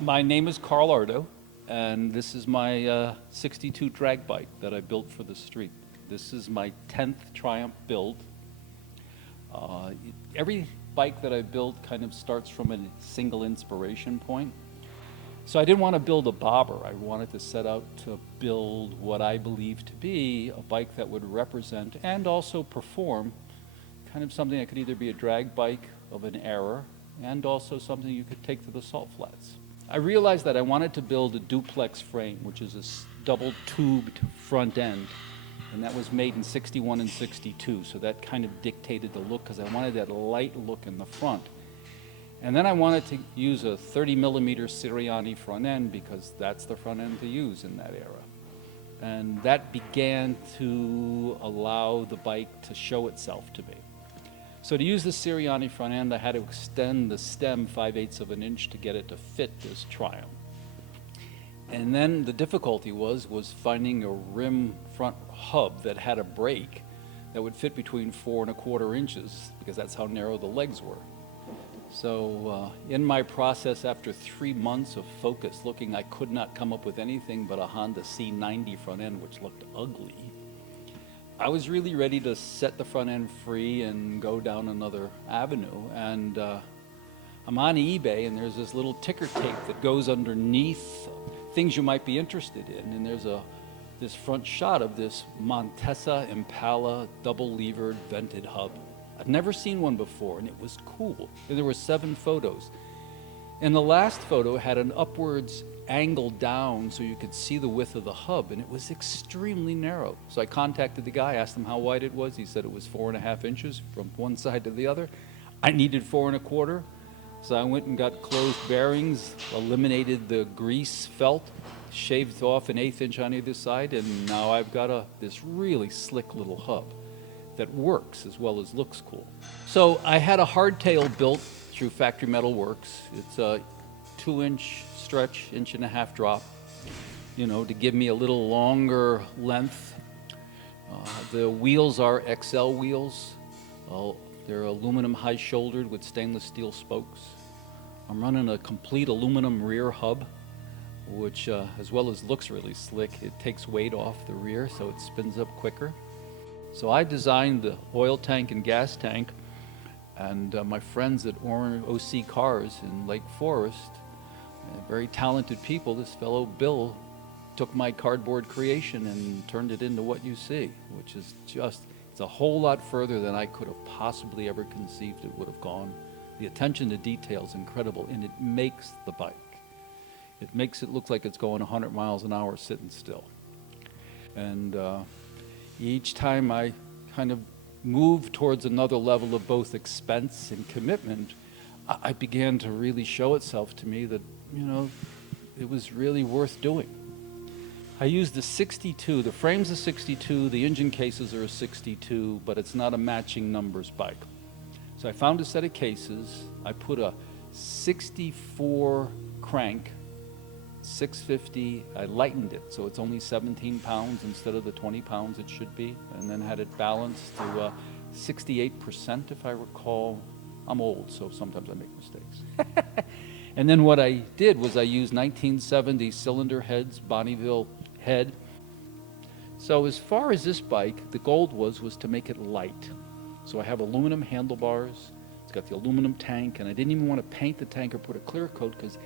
My name is Karl Ardo, and this is my 62 drag bike that I built for the street. This is my 10th Triumph build. Every bike that I build kind of starts from a single inspiration point. So I didn't want to build a bobber. I wanted to set out to build what I believe to be a bike that would represent and also perform kind of something that could either be a drag bike of an era and also something you could take to the salt flats. I realized that I wanted to build a duplex frame, which is a double tubed front end, and that was made in 61 and 62, so that kind of dictated the look because I wanted that light look in the front. And then I wanted to use a 30 millimeter Ceriani front end because that's the front end to use in that era. And that began to allow the bike to show itself to me. So to use the Ceriani front end, I had to extend the stem 5/8 of an inch to get it to fit this Triumph. And then the difficulty was finding a rim front hub that had a brake that would fit between 4 1/4 inches because that's how narrow the legs were. So in my process, after 3 months of focus looking, I could not come up with anything but a Honda C90 front end, which looked ugly. I was really ready to set the front end free and go down another avenue. And I'm on eBay, and there's this little ticker tape that goes underneath things you might be interested in. And there's this front shot of this Montessa Impala double-levered vented hub. I've never seen one before, and it was cool. And there were 7 photos. And the last photo had an upwards angle down so you could see the width of the hub, and it was extremely narrow. So I contacted the guy, asked him how wide it was. He said it was 4 1/2 inches from one side to the other. I needed 4 1/4, so I went and got closed bearings, eliminated the grease felt, shaved off an 1/8 inch on either side, and now I've got this really slick little hub that works as well as looks cool. So I had a hardtail built through Factory Metal Works. It's a 2-inch stretch, 1.5 inch drop, to give me a little longer length. The wheels are XL wheels. They're aluminum high-shouldered with stainless steel spokes. I'm running a complete aluminum rear hub, which as well as looks really slick, it takes weight off the rear so it spins up quicker. So I designed the oil tank and gas tank, and my friends at OC Cars in Lake Forest, very talented people, this fellow Bill took my cardboard creation and turned it into what you see, which is it's a whole lot further than I could have possibly ever conceived it would have gone. The attention to detail is incredible, and it makes the bike. It makes it look like it's going 100 miles an hour sitting still. And each time I kind of moved towards another level of both expense and commitment, I began to really show itself to me that, it was really worth doing. I used the 62, the frame's a 62, the engine cases are a 62, but it's not a matching numbers bike. So I found a set of cases, I put a 64 crank, 650, I lightened it, so it's only 17 pounds instead of the 20 pounds it should be, and then had it balanced to 68%, if I recall. I'm old, so sometimes I make mistakes. And then what I did was I used 1970 cylinder heads, Bonneville head. So as far as this bike, the goal was to make it light. So I have aluminum handlebars, it's got the aluminum tank, and I didn't even want to paint the tank or put a clear coat because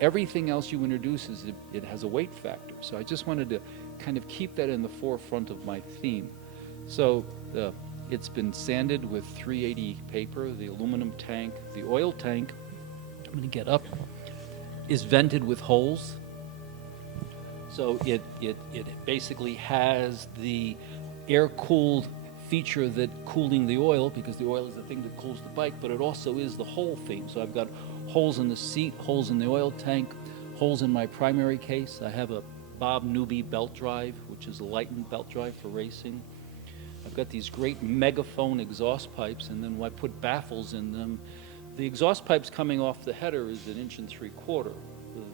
everything else you introduce it has a weight factor. So I just wanted to kind of keep that in the forefront of my theme. So it's been sanded with 380 paper, the aluminum tank, the oil tank, I'm going to get up, is vented with holes. So it basically has the air-cooled feature that cooling the oil, because the oil is the thing that cools the bike, but it also is the hole theme. So I've got holes in the seat, holes in the oil tank, holes in my primary case. I have a Bob Newby belt drive, which is a lightened belt drive for racing. I've got these great megaphone exhaust pipes, and then when I put baffles in them, the exhaust pipes coming off the header is 1.75 inches.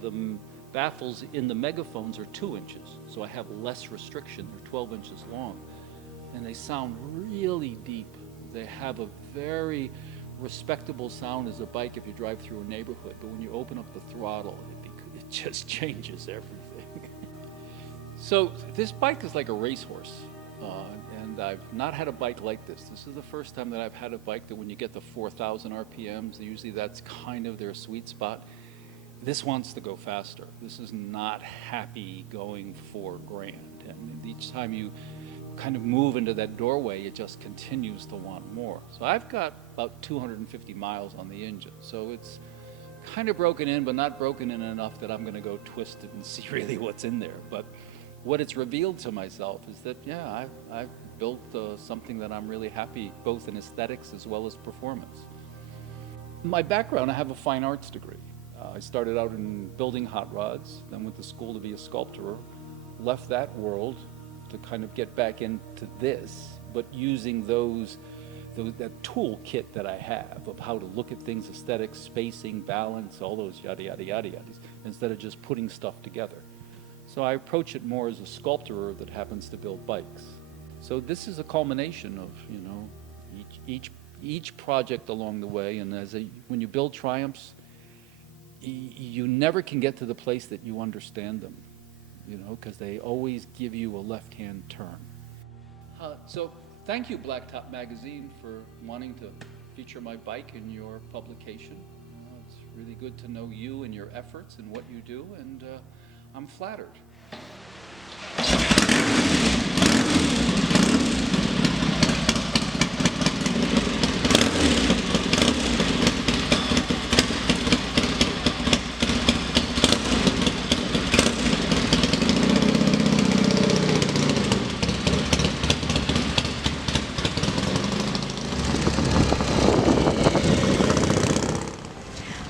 The baffles in the megaphones are 2 inches, so I have less restriction. They're 12 inches long, and they sound really deep. They have a very respectable sound as a bike if you drive through a neighborhood, but when you open up the throttle, it it just changes everything. So this bike is like a racehorse, and I've not had a bike like this. This is the first time that I've had a bike that when you get to 4,000 RPMs, usually that's kind of their sweet spot. This wants to go faster. This is not happy going 4 grand. And each time you kind of move into that doorway, it just continues to want more. So I've got about 250 miles on the engine. So it's kind of broken in, but not broken in enough that I'm going to go twist it and see really what's in there. But what it's revealed to myself is that, yeah, I've built something that I'm really happy, both in aesthetics as well as performance. My background, I have a fine arts degree. I started out in building hot rods, then went to school to be a sculptor, left that world to kind of get back into this, but using that toolkit that I have of how to look at things, aesthetics, spacing, balance, all those yada, yada, yada, yadas, instead of just putting stuff together. So I approach it more as a sculptor that happens to build bikes. So this is a culmination of, you know, each project along the way, and when you build Triumphs, you never can get to the place that you understand them, you know, because they always give you a left-hand turn. So thank you, Blacktop Magazine, for wanting to feature my bike in your publication. It's really good to know you and your efforts and what you do, and I'm flattered.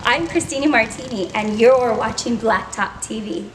I'm Christina Martini, and you're watching Blacktop TV.